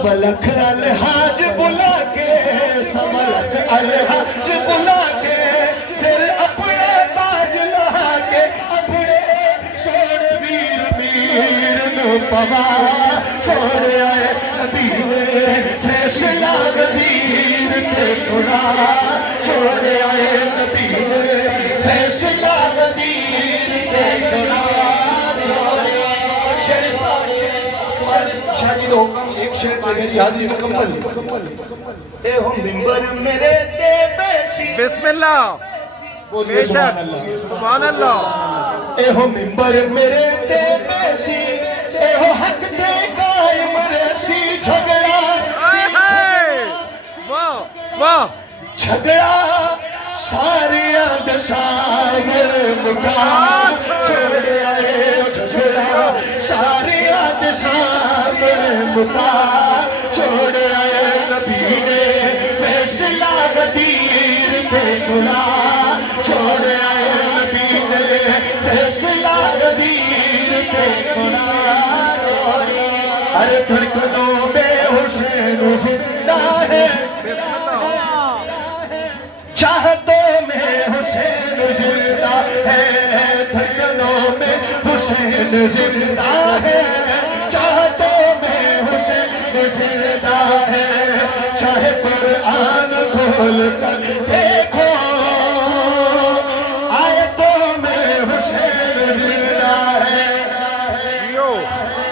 سبلک الحاج بلا کے، سبلک الحاج بلا کے، پھر اپنا تاج لہا کے، اپنے چھوڑ ویر میر نو پوا چھوڑ آئے نبی نے فیصلہ غدیر پہ سنا، چھوڑ آئے نبی نے فیصلہ غدیر پہ سنا، چھوڑ آئے۔ شاہ جی دو حکم ایک شعر پہ میری حاضری مکمل۔ اے ہو ممبر میرے تے بیسی، بسم اللہ، بولیے سبحان اللہ، سبحان اللہ۔ اے ہو ممبر میرے تے بیسی، اے ہو حق تے قائم رسی، جھگڑا واہ واہ، جھگڑا ساریاں دسائر مکان چھوڑ آئے، جھگڑا ساریاں دسائر مکان چھوڑ آئے نبی نے فیصلہ غدیر پہ سنا، چھوڑ آئے نبی نے فیصلہ غدیر پہ سنا، چھوڑ آئے۔ ہر دھڑکنوں میں حسین زندہ ہے، چاہتوں میں حسین زندہ ہے، دھڑکنوں میں حسین زندہ ہے، چاہتوں میں حسین زندہ ہے، چاہے قرآن کھول کر